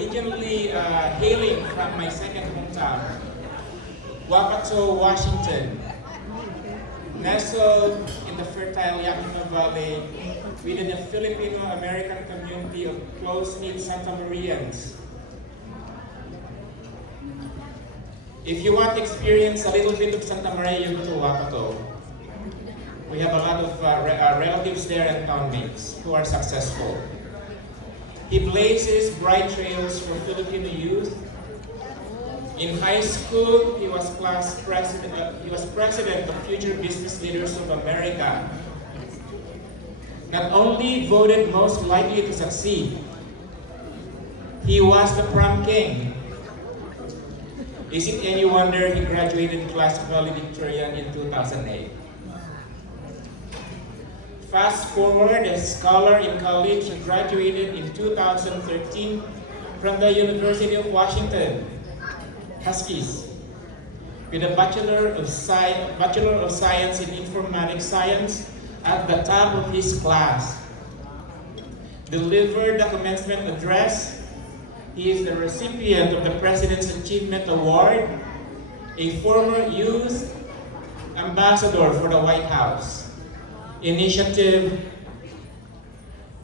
originally hailing from my second hometown, Wapato, Washington, nestled in the fertile Yakima Valley within a Filipino-American community of close-knit Santa Marians. If you want to experience a little bit of Santa Maria, you go to Wapato. We have a lot of relatives there and townmates who are successful. He blazes bright trails for Filipino youth. In high school, he was president of Future Business Leaders of America. Not only voted most likely to succeed, he was the prom king. Is it any wonder he graduated class of valedictorian in 2008? Fast forward, a scholar in college, he graduated in 2013 from the University of Washington, Huskies, with a Bachelor of Science in Informatics Science at the top of his class. Delivered the commencement address. He is the recipient of the President's Achievement Award, a former youth ambassador for the White House, Initiative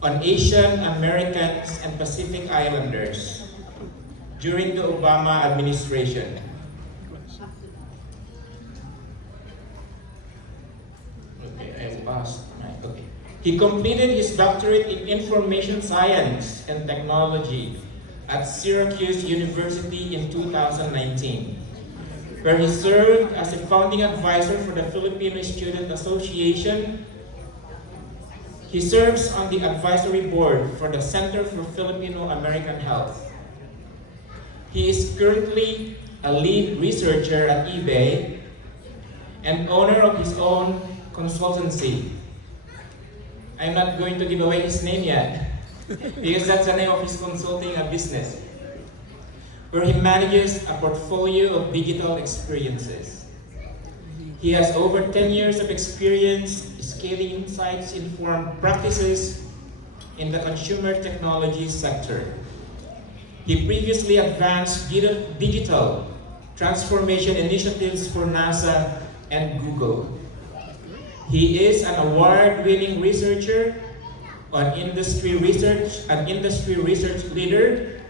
on Asian Americans and Pacific Islanders during the Obama administration. Okay, I lost my, okay. He completed his doctorate in Information Science and Technology at Syracuse University in 2019, where he served as a founding advisor for the Filipino Student Association. He serves on the advisory board for the Center for Filipino-American Health. He is currently a lead researcher at eBay and owner of his own consultancy. I'm not going to give away his name yet, because that's the name of his consulting business, where he manages a portfolio of digital experiences. He has over 10 years of experience scaling insights-informed practices in the consumer technology sector. He previously advanced digital transformation initiatives for NASA and Google. He is an award-winning researcher on industry research, an industry research leader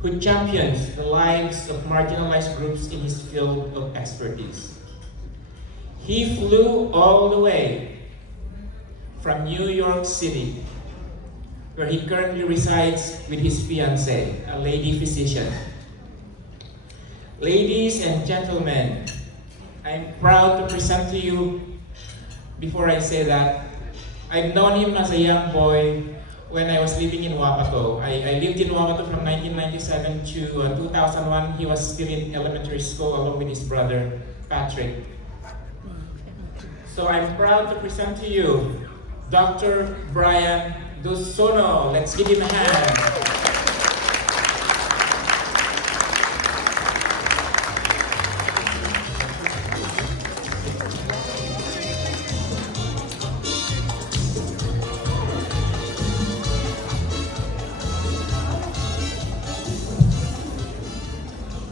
who champions the lives of marginalized groups in his field of expertise. He flew all the way from New York City, where he currently resides with his fiancée, a lady physician. Ladies and gentlemen, I'm proud to present to you, before I say that, I've known him as a young boy when I was living in Wapato. I lived in Wapato from 1997 to 2001. He was still in elementary school along with his brother, Patrick. So I'm proud to present to you Dr. Brian Dusono. Let's give him a hand.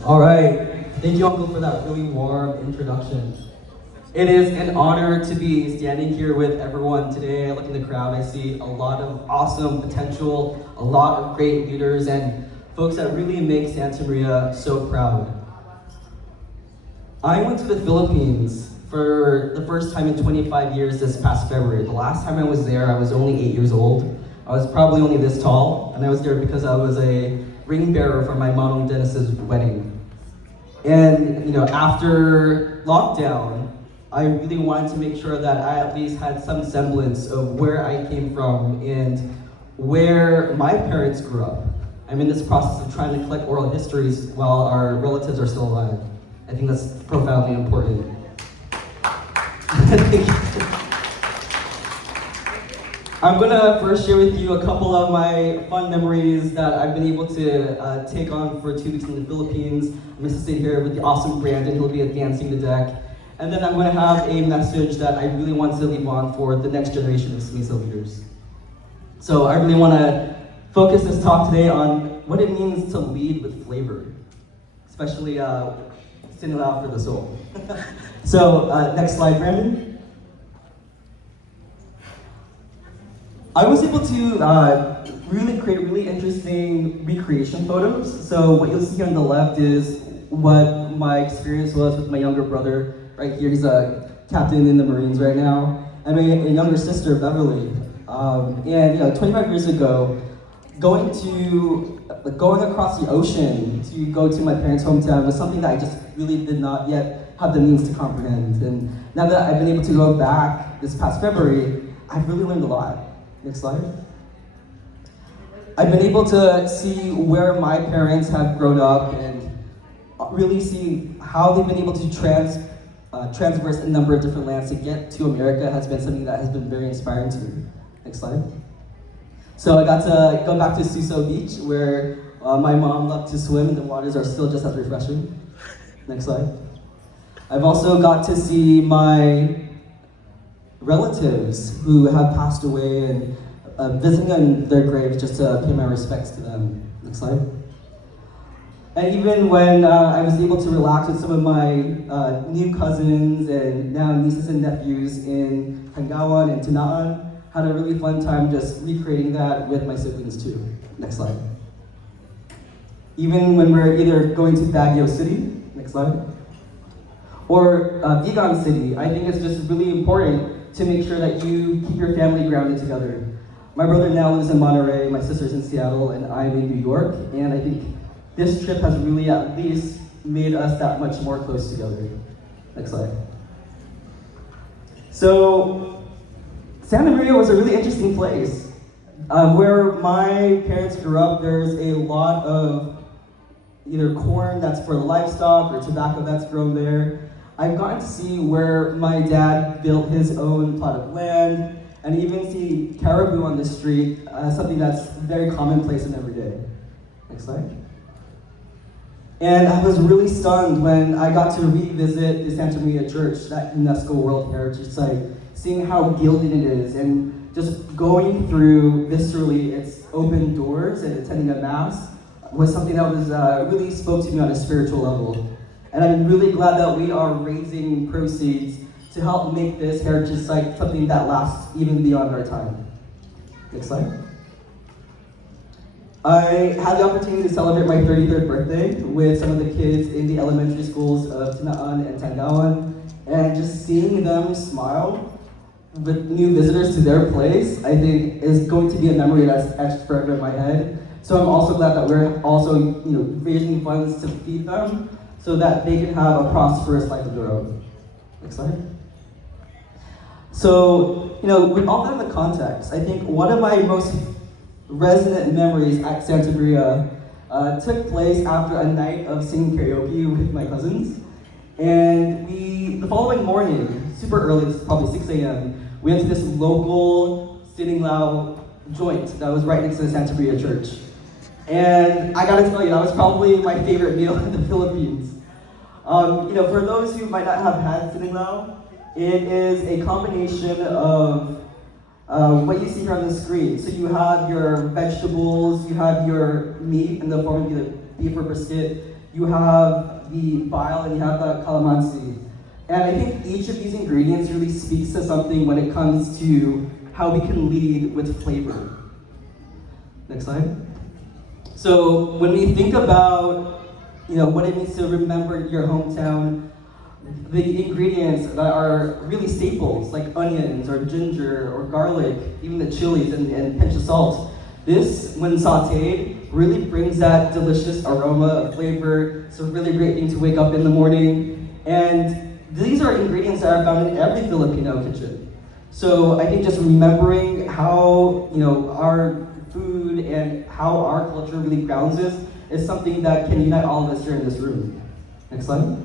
All right, thank you, Uncle, for that really warm introduction. It is an honor to be standing here with everyone today. I look in the crowd, I see a lot of awesome potential, a lot of great leaders, and folks that really make Santa Maria so proud. I went to the Philippines for the first time in 25 years this past February. The last time I was there, I was only 8 years old. I was probably only this tall, and I was there because I was a ring bearer for my Manong Dennis's wedding. And after lockdown, I really wanted to make sure that I at least had some semblance of where I came from and where my parents grew up. I'm in this process of trying to collect oral histories while our relatives are still alive. I think that's profoundly important. Thank you. I'm gonna first share with you a couple of my fun memories that I've been able to take on for 2 weeks in the Philippines. I'm gonna sit here with the awesome Brandon, who'll be advancing the deck. And then I'm gonna have a message that I really want to leave on for the next generation of SMESA leaders. So I really wanna focus this talk today on what it means to lead with flavor, especially Sinulao for the soul. So, next slide, Brandon. I was able to really create really interesting recreation photos. So what you'll see here on the left is what my experience was with my younger brother. Right here, he's a captain in the Marines right now, and my younger sister, Beverly. And 25 years ago, going across the ocean to go to my parents' hometown was something that I just really did not yet have the means to comprehend. And now that I've been able to go back this past February, I've really learned a lot. Next slide. I've been able to see where my parents have grown up and really see how they've been able to transverse a number of different lands to get to America has been something that has been very inspiring to me. Next slide. So I got to go back to Suso Beach where my mom loved to swim and the waters are still just as refreshing. Next slide. I've also got to see my relatives who have passed away and visiting on their graves just to pay my respects to them. Next slide. And even when I was able to relax with some of my new cousins and now nieces and nephews in Tangawan and Tinaan, had a really fun time just recreating that with my siblings too. Next slide. Even when we're either going to Baguio City, next slide, or Vigan City, I think it's just really important to make sure that you keep your family grounded together. My brother now lives in Monterey, my sister's in Seattle, and I'm in New York, and I think this trip has really at least made us that much more close together. Next slide. So, Santa Maria was a really interesting place. Where my parents grew up, there's a lot of either corn that's for livestock or tobacco that's grown there. I've gotten to see where my dad built his own plot of land, and even see caribou on the street, something that's very commonplace and everyday. Next slide. And I was really stunned when I got to revisit the Santa Maria Church, that UNESCO World Heritage Site, seeing how gilded it is, and just going through viscerally its open doors and attending a mass was something that was really spoke to me on a spiritual level. And I'm really glad that we are raising proceeds to help make this heritage site something that lasts even beyond our time. Next slide. I had the opportunity to celebrate my 33rd birthday with some of the kids in the elementary schools of Tinaan and Tangawan, and just seeing them smile with new visitors to their place, I think is going to be a memory that's etched forever in my head. So I'm also glad that we're also raising funds to feed them so that they can have a prosperous life of their own. Next slide. So, with all that in the context, I think one of my most resonant memories at Santa Maria took place after a night of singing karaoke with my cousins. And the following morning, super early, this is probably 6 a.m., we went to this local Sinulao joint that was right next to the Santa Maria Church. And I gotta tell you, that was probably my favorite meal in the Philippines. For those who might not have had Sinulao, it is a combination of what you see here on the screen. So you have your vegetables, you have your meat in the form of either beef or brisket, you have the bile, and you have the calamansi. And I think each of these ingredients really speaks to something when it comes to how we can lead with flavor. Next slide. So when we think about what it means to remember your hometown, the ingredients that are really staples, like onions or ginger or garlic, even the chilies and a pinch of salt, this, when sauteed, really brings that delicious aroma of flavor. It's a really great thing to wake up in the morning. And these are ingredients that are found in every Filipino kitchen. So I think just remembering how our food and how our culture really grounds us is something that can unite all of us here in this room. Next slide.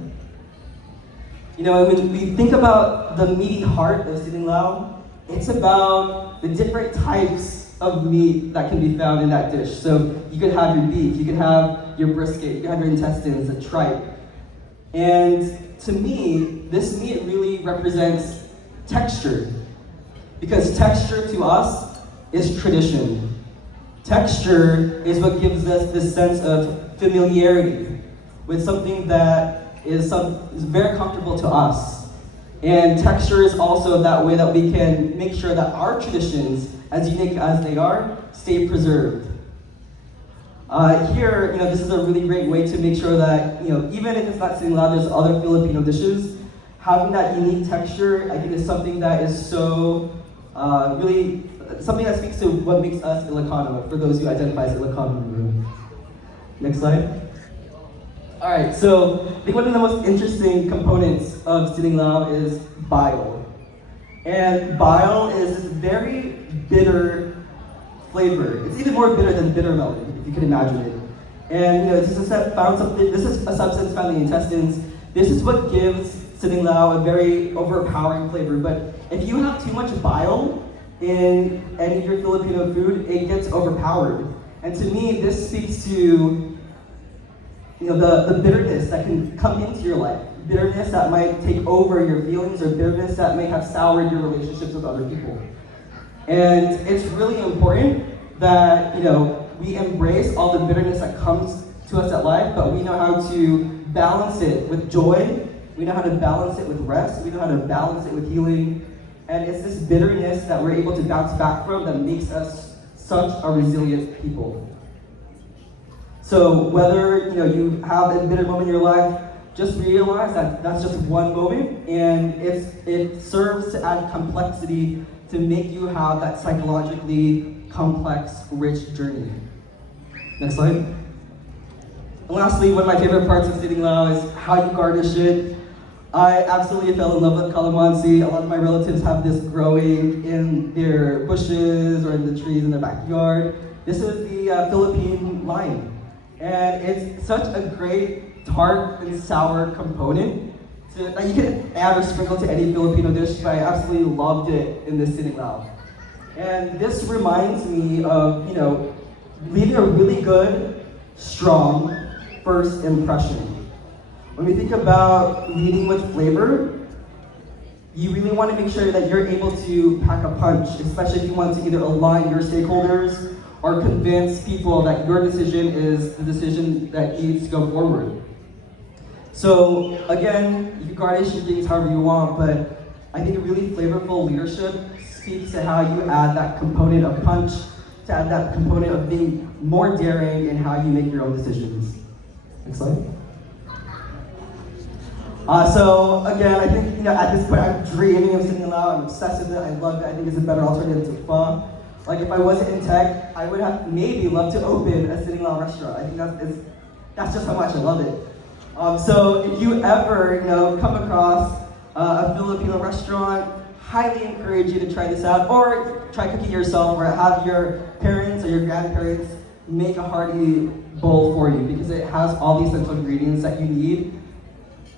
When we think about the meaty heart of Sinulao, it's about the different types of meat that can be found in that dish. So you could have your beef, you could have your brisket, you could have your intestines, the tripe. And to me, this meat really represents texture. Because texture to us is tradition. Texture is what gives us this sense of familiarity with something that is very comfortable to us. And texture is also that way that we can make sure that our traditions, as unique as they are, stay preserved. Here, this is a really great way to make sure that, even if it's not sitting loud, there's other Filipino dishes. Having that unique texture, I think, is something that is so really something that speaks to what makes us Ilocano, for those who identify as Ilocano in the room. Next slide. All right, so I think one of the most interesting components of Sininglaw is bile. And bile is this very bitter flavor. It's even more bitter than bitter melon, if you can imagine it. And this is a substance found in the intestines. This is what gives Sininglaw a very overpowering flavor. But if you have too much bile in any of your Filipino food, it gets overpowered. And to me, this speaks to the bitterness that can come into your life. Bitterness that might take over your feelings, or bitterness that may have soured your relationships with other people. And it's really important that we embrace all the bitterness that comes to us at life, but we know how to balance it with joy. We know how to balance it with rest. We know how to balance it with healing. And it's this bitterness that we're able to bounce back from that makes us such a resilient people. So whether you have a bitter moment in your life, just realize that that's just one moment, and it serves to add complexity to make you have that psychologically complex, rich journey. Next slide. And lastly, one of my favorite parts of Sininglaw is how you garnish it. I absolutely fell in love with calamansi. A lot of my relatives have this growing in their bushes or in the trees in their backyard. This is the Philippine lime. And it's such a great tart and sour component that you can add or sprinkle to any Filipino dish, but I absolutely loved it in this Sininglaw. And this reminds me of, leaving a really good, strong first impression. When we think about leading with flavor, you really want to make sure that you're able to pack a punch, especially if you want to either align your stakeholders or convince people that your decision is the decision that needs to go forward. So again, you can garnish your things however you want, but I think a really flavorful leadership speaks to how you add that component of punch, to add that component of being more daring in how you make your own decisions. Next slide. So again, I think at this point I'm dreaming of Sininglaw. I'm obsessed with it. I love it. I think it's a better alternative to pho. Like if I wasn't in tech, I would have maybe loved to open a Sininglaw restaurant. I think that's just how much I love it. So if you ever come across a Filipino restaurant, highly encourage you to try this out, or try cooking yourself, or have your parents or your grandparents make a hearty bowl for you, because it has all the essential ingredients that you need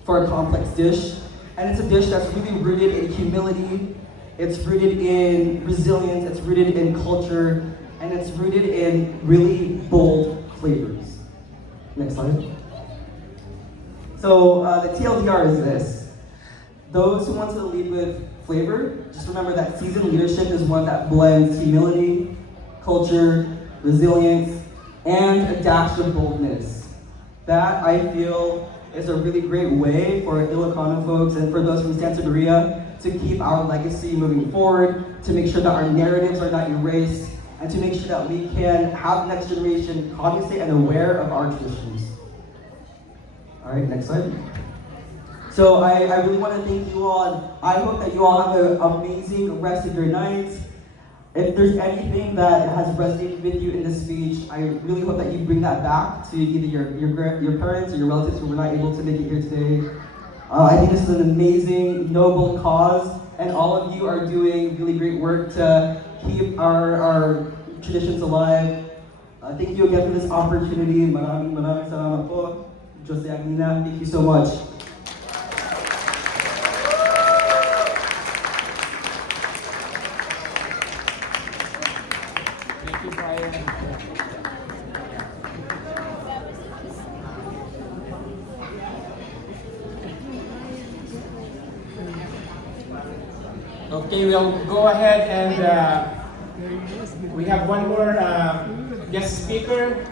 for a complex dish. And it's a dish that's really rooted in humility, it's rooted in resilience, it's rooted in culture, and it's rooted in really bold flavors. Next slide. So the TLDR is this. Those who want to lead with flavor, just remember that seasoned leadership is one that blends humility, culture, resilience, and a dash of boldness. That, I feel, is a really great way for Ilocano folks and for those from Santa Maria to keep our legacy moving forward, to make sure that our narratives are not erased, and to make sure that we can have the next generation cognizant and aware of our traditions. All right, next slide. So I really want to thank you all, and I hope that you all have an amazing rest of your night. If there's anything that has resonated with you in this speech, I really hope that you bring that back to either your parents or your relatives who were not able to make it here today. I think this is an amazing, noble cause, and all of you are doing really great work to keep our traditions alive. Thank you again for this opportunity. Maraming salamat po. Jose Aguina, thank you so much. Thank you, Brian. Okay, we'll go ahead and we have one more guest speaker